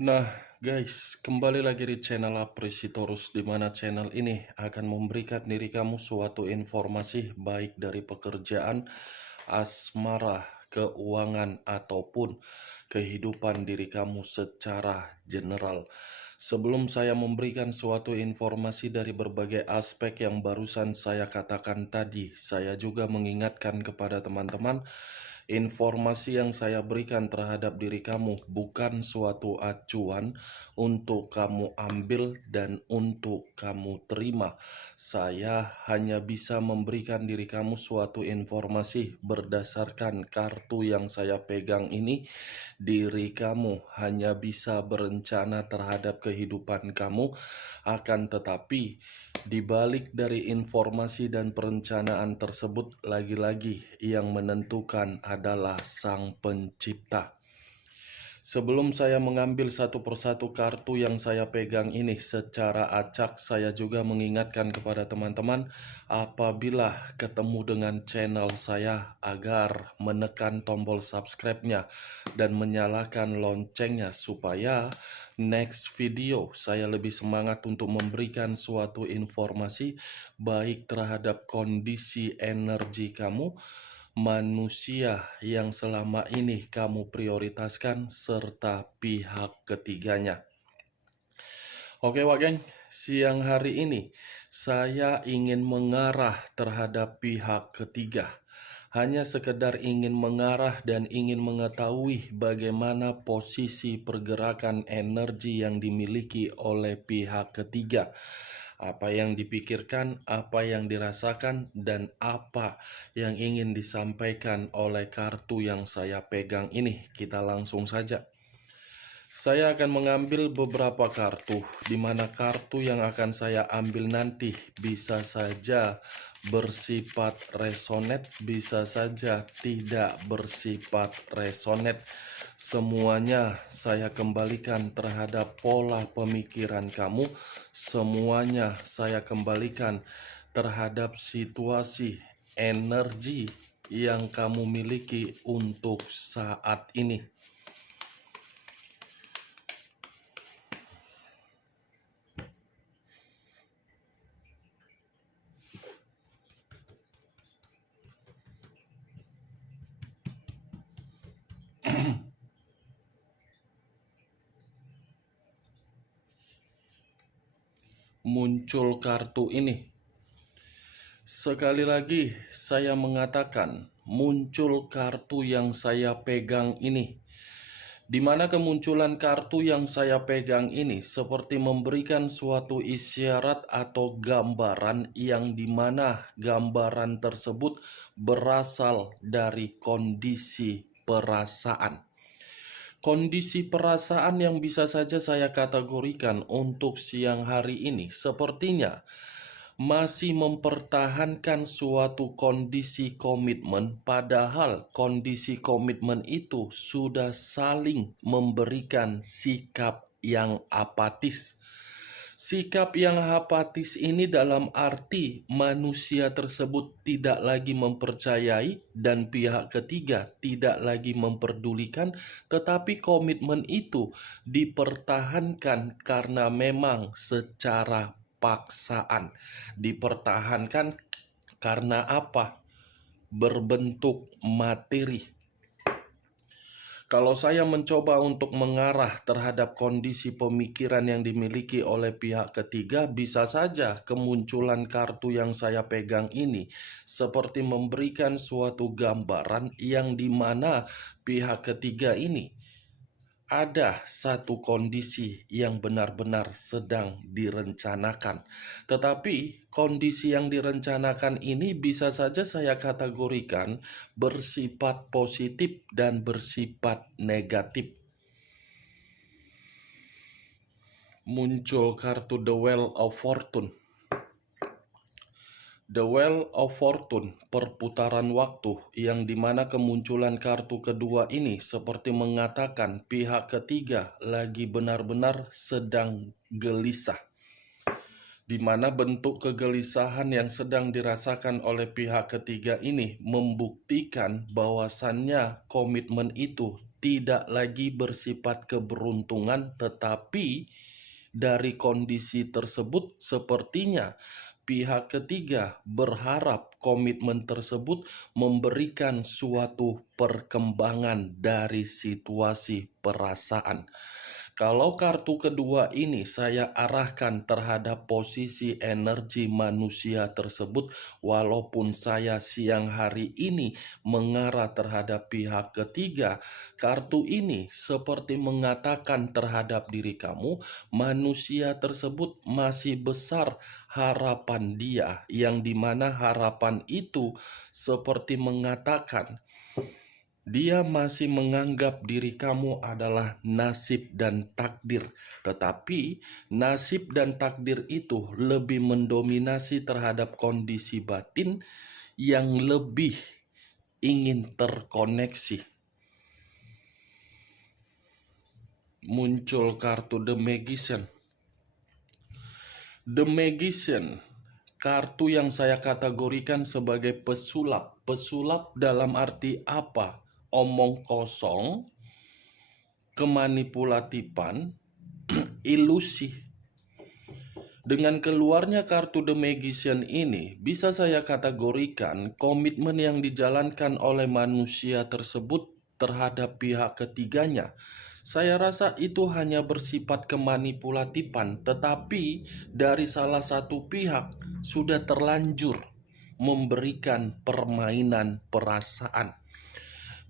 Nah, guys, kembali lagi di channel Apresitorus, di mana channel ini akan memberikan diri kamu suatu informasi baik dari pekerjaan, asmara, keuangan, ataupun kehidupan diri kamu secara general. Sebelum saya memberikan suatu informasi dari berbagai aspek yang barusan saya katakan tadi, saya juga mengingatkan kepada teman-teman, informasi yang saya berikan terhadap diri kamu bukan suatu acuan untuk kamu ambil dan untuk kamu terima. Saya hanya bisa memberikan diri kamu suatu informasi berdasarkan kartu yang saya pegang ini. Diri kamu hanya bisa berencana terhadap kehidupan kamu, akan tetapi di balik dari informasi dan perencanaan tersebut, lagi-lagi yang menentukan adalah Sang Pencipta. Sebelum saya mengambil satu persatu kartu yang saya pegang ini secara acak, saya juga mengingatkan kepada teman-teman apabila ketemu dengan channel saya agar menekan tombol subscribe-nya dan menyalakan loncengnya supaya next video saya lebih semangat untuk memberikan suatu informasi baik terhadap kondisi energi kamu, manusia yang selama ini kamu prioritaskan, serta pihak ketiganya. Oke Wak Geng, siang hari ini saya ingin mengarah terhadap pihak ketiga. Hanya sekedar ingin mengarah dan ingin mengetahui bagaimana posisi pergerakan energi yang dimiliki oleh pihak ketiga. Apa yang dipikirkan, apa yang dirasakan, dan apa yang ingin disampaikan oleh kartu yang saya pegang ini. Kita langsung saja. Saya akan mengambil beberapa kartu, di mana kartu yang akan saya ambil nanti bisa saja bersifat resonet, bisa saja tidak bersifat resonet. Semuanya saya kembalikan terhadap pola pemikiran kamu, semuanya saya kembalikan terhadap situasi energi yang kamu miliki untuk saat ini. Muncul kartu ini. Sekali lagi saya mengatakan, muncul kartu yang saya pegang ini. Di mana kemunculan kartu yang saya pegang ini seperti memberikan suatu isyarat atau gambaran yang dimana gambaran tersebut berasal dari kondisi perasaan. Kondisi perasaan yang bisa saja saya kategorikan untuk siang hari ini sepertinya masih mempertahankan suatu kondisi komitmen, padahal kondisi komitmen itu sudah saling memberikan sikap yang apatis. Sikap yang apatis ini dalam arti manusia tersebut tidak lagi mempercayai dan pihak ketiga tidak lagi memperdulikan, tetapi komitmen itu dipertahankan karena memang secara paksaan. Dipertahankan karena apa? Berbentuk materi. Kalau saya mencoba untuk mengarah terhadap kondisi pemikiran yang dimiliki oleh pihak ketiga, bisa saja kemunculan kartu yang saya pegang ini seperti memberikan suatu gambaran yang dimana pihak ketiga ini ada satu kondisi yang benar-benar sedang direncanakan. Tetapi kondisi yang direncanakan ini bisa saja saya kategorikan bersifat positif dan bersifat negatif. Muncul kartu The Wheel of Fortune. The Wheel of Fortune, perputaran waktu, yang dimana kemunculan kartu kedua ini seperti mengatakan pihak ketiga lagi benar-benar sedang gelisah. Di mana bentuk kegelisahan yang sedang dirasakan oleh pihak ketiga ini membuktikan bahwasannya komitmen itu tidak lagi bersifat keberuntungan, tetapi dari kondisi tersebut sepertinya pihak ketiga berharap komitmen tersebut memberikan suatu perkembangan dari situasi perasaan. Kalau kartu kedua ini saya arahkan terhadap posisi energi manusia tersebut, walaupun saya siang hari ini mengarah terhadap pihak ketiga, kartu ini seperti mengatakan terhadap diri kamu, manusia tersebut masih besar harapan dia, yang dimana harapan itu seperti mengatakan dia masih menganggap diri kamu adalah nasib dan takdir, tetapi nasib dan takdir itu lebih mendominasi terhadap kondisi batin yang lebih ingin terkoneksi. Muncul kartu The Magician. The Magician, kartu yang saya kategorikan sebagai pesulap. Pesulap dalam arti apa? Omong kosong, kemanipulatifan, ilusi. Dengan keluarnya kartu The Magician ini, bisa saya kategorikan komitmen yang dijalankan oleh manusia tersebut terhadap pihak ketiganya. Saya rasa itu hanya bersifat kemanipulatifan, tetapi dari salah satu pihak sudah terlanjur memberikan permainan perasaan.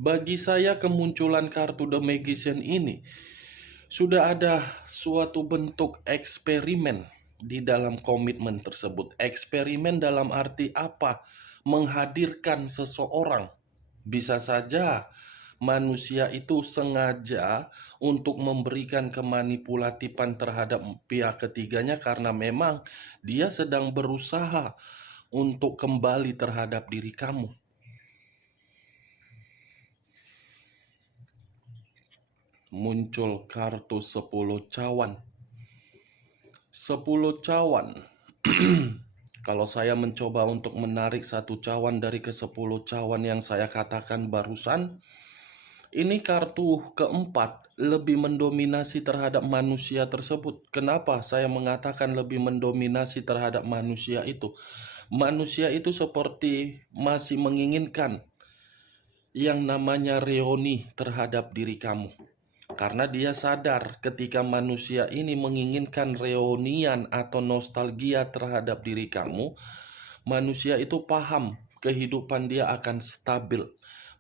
Bagi saya kemunculan kartu The Magician ini sudah ada suatu bentuk eksperimen di dalam komitmen tersebut. Eksperimen dalam arti apa? Menghadirkan seseorang. Bisa saja manusia itu sengaja untuk memberikan kemanipulatifan terhadap pihak ketiganya karena memang dia sedang berusaha untuk kembali terhadap diri kamu. Muncul kartu 10 cawan. 10 cawan. Kalau saya mencoba untuk menarik satu cawan dari ke-10 cawan yang saya katakan barusan, ini kartu keempat lebih mendominasi terhadap manusia tersebut. Kenapa saya mengatakan lebih mendominasi terhadap manusia itu? Manusia itu seperti masih menginginkan yang namanya reuni terhadap diri kamu. Karena dia sadar ketika manusia ini menginginkan reunian atau nostalgia terhadap diri kamu, manusia itu paham kehidupan dia akan stabil.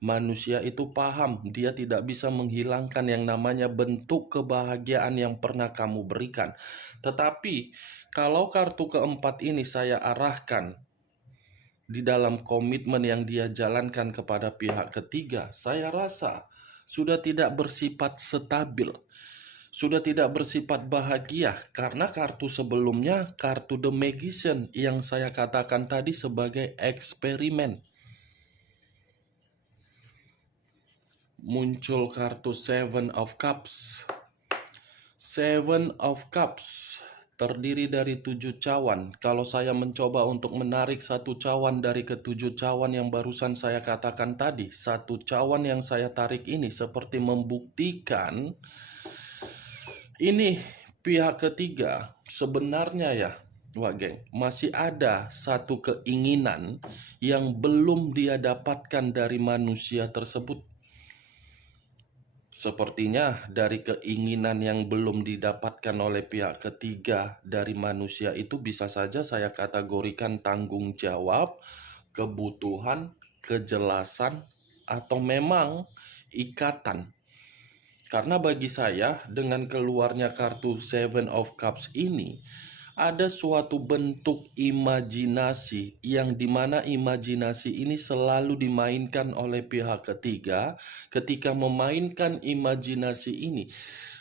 Manusia itu paham dia tidak bisa menghilangkan yang namanya bentuk kebahagiaan yang pernah kamu berikan. Tetapi kalau kartu keempat ini saya arahkan di dalam komitmen yang dia jalankan kepada pihak ketiga, saya rasa sudah tidak bersifat stabil, sudah tidak bersifat bahagia, karena kartu sebelumnya, kartu The Magician yang saya katakan tadi sebagai eksperimen. Muncul kartu Seven of Cups. Seven of Cups terdiri dari 7 cawan. Kalau saya mencoba untuk menarik satu cawan dari ke-7 cawan yang barusan saya katakan tadi, satu cawan yang saya tarik ini seperti membuktikan ini pihak ketiga sebenarnya ya, wah geng, masih ada satu keinginan yang belum dia dapatkan dari manusia tersebut. Sepertinya dari keinginan yang belum didapatkan oleh pihak ketiga dari manusia itu bisa saja saya kategorikan tanggung jawab, kebutuhan, kejelasan, atau memang ikatan. Karena bagi saya dengan keluarnya kartu Seven of Cups ini ada suatu bentuk imajinasi yang dimana imajinasi ini selalu dimainkan oleh pihak ketiga. Ketika memainkan imajinasi ini,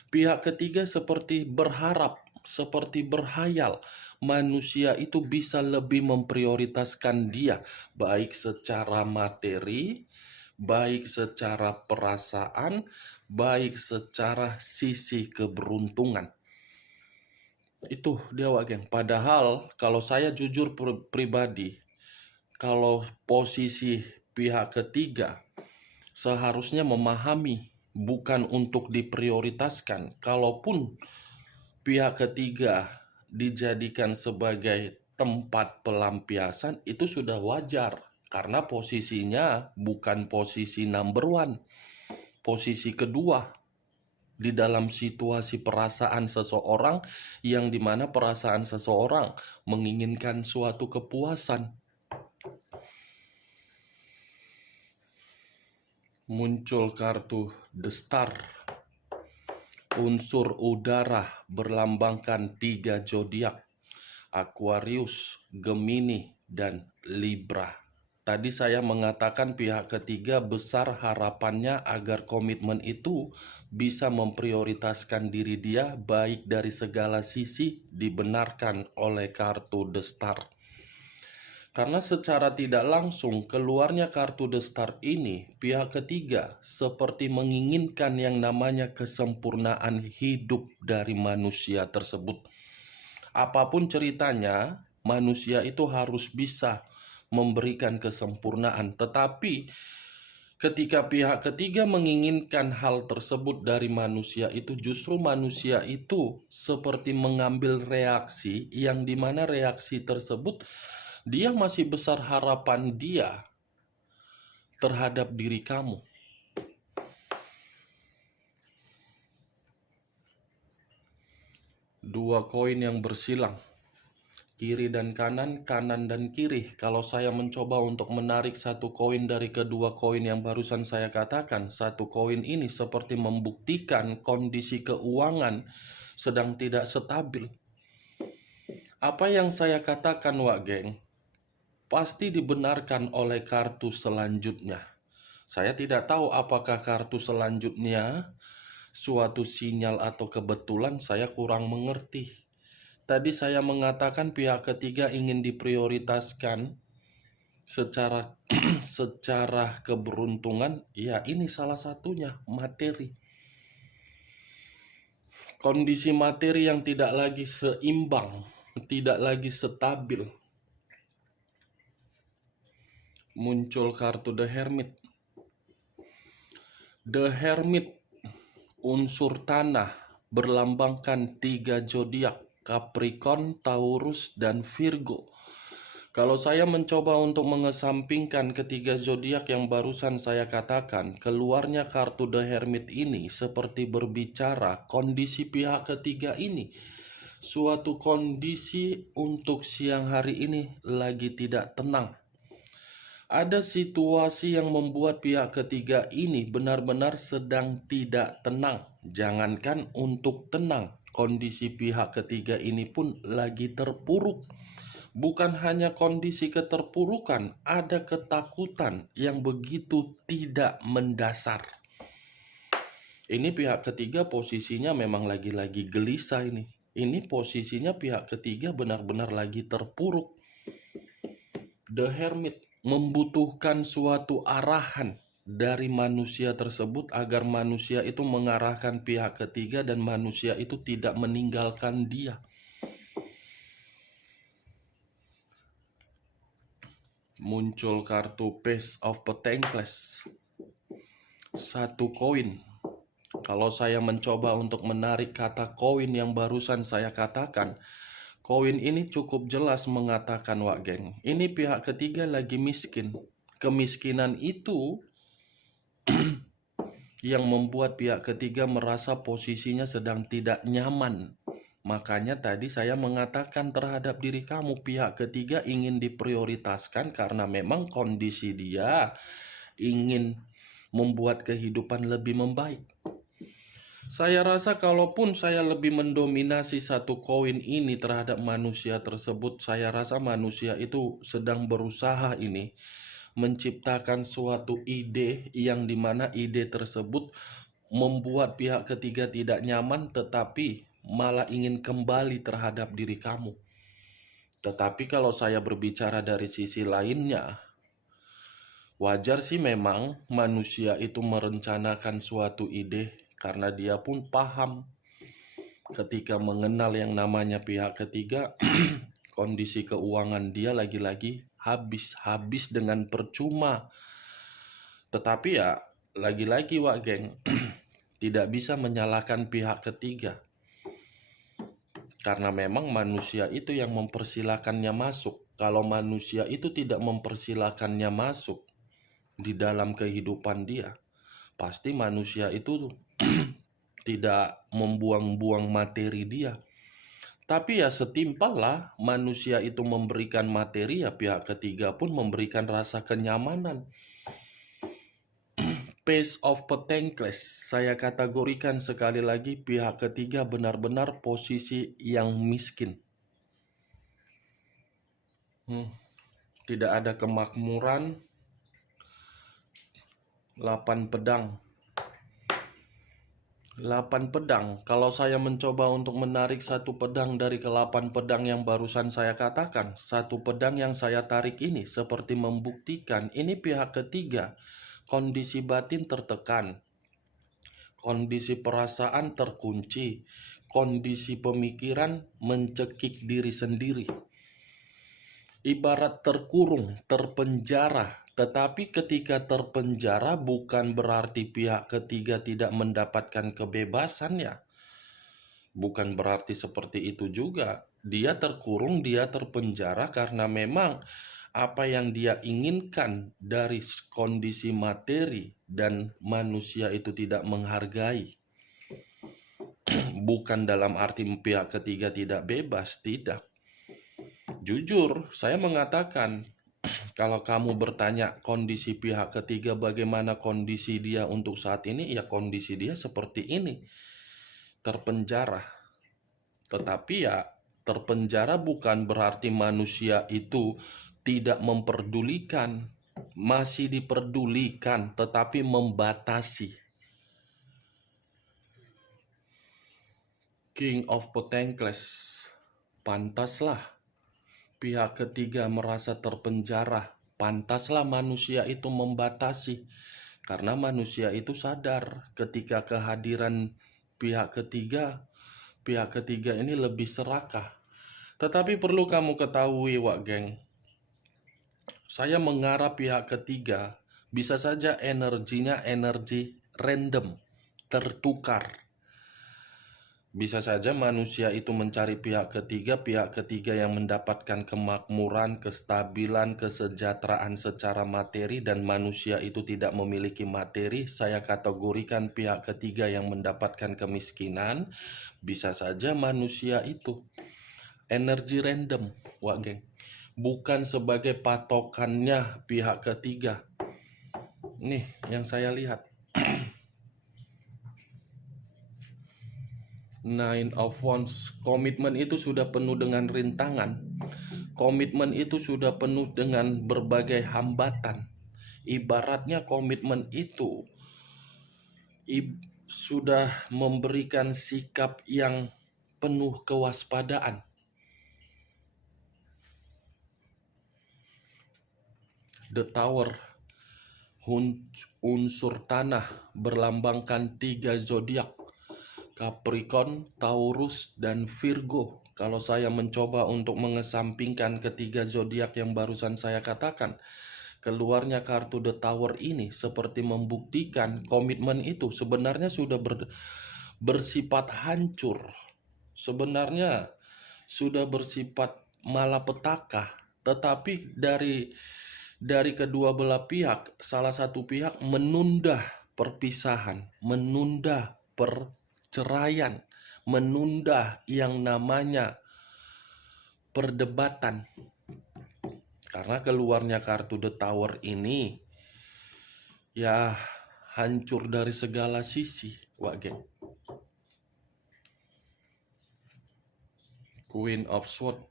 pihak ketiga seperti berharap, seperti berhayal manusia itu bisa lebih memprioritaskan dia, baik secara materi, baik secara perasaan, baik secara sisi keberuntungan. Itu dia geng. Padahal kalau saya jujur pribadi, kalau posisi pihak ketiga seharusnya memahami bukan untuk diprioritaskan. Kalaupun pihak ketiga dijadikan sebagai tempat pelampiasan, itu sudah wajar karena posisinya bukan posisi number one, posisi kedua di dalam situasi perasaan seseorang, yang dimana perasaan seseorang menginginkan suatu kepuasan. Muncul kartu The Star, unsur udara berlambangkan 3 zodiak, Aquarius, Gemini, dan Libra. Tadi saya mengatakan pihak ketiga besar harapannya agar komitmen itu bisa memprioritaskan diri dia baik dari segala sisi, dibenarkan oleh kartu The Star. Karena secara tidak langsung keluarnya kartu The Star ini, pihak ketiga seperti menginginkan yang namanya kesempurnaan hidup dari manusia tersebut. Apapun ceritanya, manusia itu harus bisa memberikan kesempurnaan. Tetapi ketika pihak ketiga menginginkan hal tersebut dari manusia itu, justru manusia itu seperti mengambil reaksi yang dimana reaksi tersebut dia masih besar harapan dia terhadap diri kamu. Dua koin yang bersilang, kiri dan kanan, kanan dan kiri. Kalau saya mencoba untuk menarik satu koin dari kedua koin yang barusan saya katakan, satu koin ini seperti membuktikan kondisi keuangan sedang tidak stabil. Apa yang saya katakan, Wak Geng, pasti dibenarkan oleh kartu selanjutnya. Saya tidak tahu apakah kartu selanjutnya suatu sinyal atau kebetulan, saya kurang mengerti. Tadi saya mengatakan pihak ketiga ingin diprioritaskan secara secara keberuntungan. Ya, ini salah satunya, materi. Kondisi materi yang tidak lagi seimbang, tidak lagi stabil. Muncul kartu The Hermit. The Hermit, unsur tanah, berlambangkan 3 zodiak, Capricorn, Taurus, dan Virgo. Kalau saya mencoba untuk mengesampingkan ketiga zodiak yang barusan saya katakan, keluarnya kartu The Hermit ini seperti berbicara kondisi pihak ketiga ini. Suatu kondisi untuk siang hari ini lagi tidak tenang. Ada situasi yang membuat pihak ketiga ini benar-benar sedang tidak tenang. Jangankan untuk tenang, kondisi pihak ketiga ini pun lagi terpuruk. Bukan hanya kondisi keterpurukan, ada ketakutan yang begitu tidak mendasar. Ini pihak ketiga posisinya memang lagi-lagi gelisah ini. Ini posisinya pihak ketiga benar-benar lagi terpuruk. The Hermit membutuhkan suatu arahan dari manusia tersebut agar manusia itu mengarahkan pihak ketiga dan manusia itu tidak meninggalkan dia. Muncul kartu Page of Pentacles, satu koin. Kalau saya mencoba untuk menarik kata koin yang barusan saya katakan, koin ini cukup jelas mengatakan, Wak Geng, ini pihak ketiga lagi miskin. Kemiskinan itu yang membuat pihak ketiga merasa posisinya sedang tidak nyaman. Makanya tadi saya mengatakan terhadap diri kamu, pihak ketiga ingin diprioritaskan karena memang kondisi dia ingin membuat kehidupan lebih membaik. Saya rasa kalaupun saya lebih mendominasi satu koin ini terhadap manusia tersebut, saya rasa manusia itu sedang berusaha ini menciptakan suatu ide yang dimana ide tersebut membuat pihak ketiga tidak nyaman, tetapi malah ingin kembali terhadap diri kamu. Tetapi kalau saya berbicara dari sisi lainnya, wajar sih memang manusia itu merencanakan suatu ide karena dia pun paham ketika mengenal yang namanya pihak ketiga, kondisi keuangan dia lagi-lagi habis dengan percuma. Tetapi ya lagi-lagi, Wak Geng, Tidak bisa menyalahkan pihak ketiga. Karena memang manusia itu yang mempersilahkannya masuk. Kalau manusia itu tidak mempersilahkannya masuk di dalam kehidupan dia, pasti manusia itu tidak membuang-buang materi dia. Tapi ya setimpal lah manusia itu memberikan materi, ya pihak ketiga pun memberikan rasa kenyamanan. Pace of Potentialist, saya kategorikan sekali lagi pihak ketiga benar-benar posisi yang miskin. Tidak ada kemakmuran. 8 pedang. 8 pedang. Kalau saya mencoba untuk menarik satu pedang dari ke-8 pedang yang barusan saya katakan, satu pedang yang saya tarik ini seperti membuktikan ini pihak ketiga. Kondisi batin tertekan, kondisi perasaan terkunci, kondisi pemikiran mencekik diri sendiri. Ibarat terkurung, terpenjara. Tetapi ketika terpenjara bukan berarti pihak ketiga tidak mendapatkan kebebasannya. Bukan berarti seperti itu juga. Dia terkurung, dia terpenjara karena memang apa yang dia inginkan dari kondisi materi dan manusia itu tidak menghargai. Bukan dalam arti pihak ketiga tidak bebas, tidak. Jujur, saya mengatakan, kalau kamu bertanya kondisi pihak ketiga bagaimana kondisi dia untuk saat ini, ya kondisi dia seperti ini. Terpenjara. Tetapi ya terpenjara bukan berarti manusia itu tidak memperdulikan, masih diperdulikan, tetapi membatasi. King of Potentialist, pantaslah pihak ketiga merasa terpenjara, pantaslah manusia itu membatasi, karena manusia itu sadar ketika kehadiran pihak ketiga ini lebih serakah. Tetapi perlu kamu ketahui, Wak Geng, saya mengarah pihak ketiga, bisa saja energinya energi random, tertukar. Bisa saja manusia itu mencari pihak ketiga yang mendapatkan kemakmuran, kestabilan, kesejahteraan secara materi, dan manusia itu tidak memiliki materi. Saya kategorikan pihak ketiga yang mendapatkan kemiskinan. Bisa saja manusia itu energi random, Wak Geng. Bukan sebagai patokannya pihak ketiga. Nih yang saya lihat. Nine of Wands, komitmen itu sudah penuh dengan rintangan. Komitmen itu sudah penuh dengan berbagai hambatan. Ibaratnya komitmen itu sudah memberikan sikap yang penuh kewaspadaan. The Tower, unsur tanah, berlambangkan 3 zodiak, Capricorn, Taurus, dan Virgo. Kalau saya mencoba untuk mengesampingkan ketiga zodiak yang barusan saya katakan, keluarnya kartu The Tower ini seperti membuktikan komitmen itu sebenarnya sudah bersifat hancur. Sebenarnya sudah bersifat malapetaka. Tetapi dari kedua belah pihak, salah satu pihak menunda perpisahan, menunda perceraian, menunda yang namanya perdebatan. Karena keluarnya kartu The Tower ini ya hancur dari segala sisi, Wak Geng. Queen of Swords,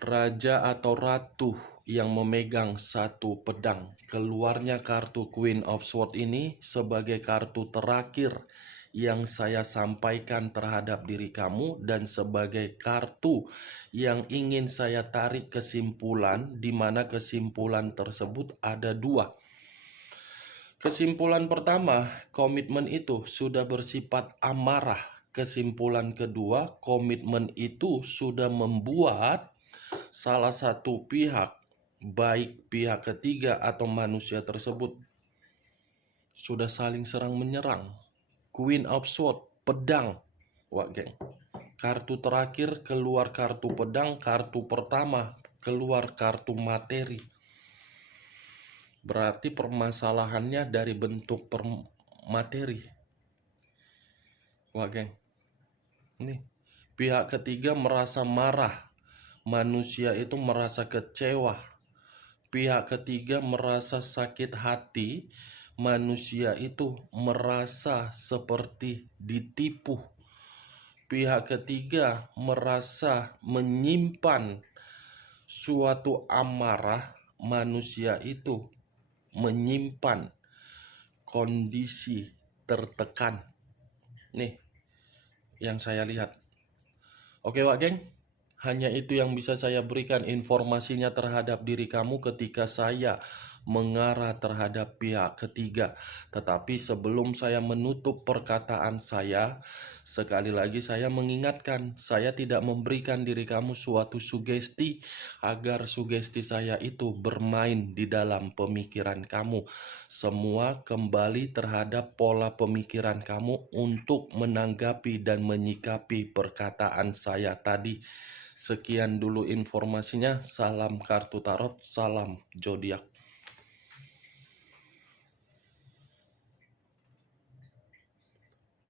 raja atau ratu yang memegang satu pedang. Keluarnya kartu Queen of Swords ini sebagai kartu terakhir yang saya sampaikan terhadap diri kamu, dan sebagai kartu yang ingin saya tarik kesimpulan, di mana kesimpulan tersebut ada 2. Kesimpulan pertama, komitmen itu sudah bersifat amarah. Kesimpulan kedua, komitmen itu sudah membuat salah satu pihak, baik pihak ketiga atau manusia tersebut, Sudah saling serang menyerang. Queen of Swords, pedang. Wah, geng. Kartu terakhir keluar kartu pedang, kartu pertama keluar kartu materi. Berarti permasalahannya dari bentuk materi. Wah, geng. Ini pihak ketiga merasa marah. Manusia itu merasa kecewa. Pihak ketiga merasa sakit hati. Manusia itu merasa seperti ditipu. Pihak ketiga merasa menyimpan suatu amarah. Manusia itu menyimpan kondisi tertekan. Nih yang saya lihat. Oke, Wak Geng. Hanya itu yang bisa saya berikan informasinya terhadap diri kamu ketika saya mengarah terhadap pihak ketiga. Tetapi sebelum saya menutup perkataan saya, sekali lagi saya mengingatkan, saya tidak memberikan diri kamu suatu sugesti agar sugesti saya itu bermain di dalam pemikiran kamu. Semua kembali terhadap pola pemikiran kamu untuk menanggapi dan menyikapi perkataan saya tadi. Sekian dulu informasinya. Salam kartu tarot, salam zodiak.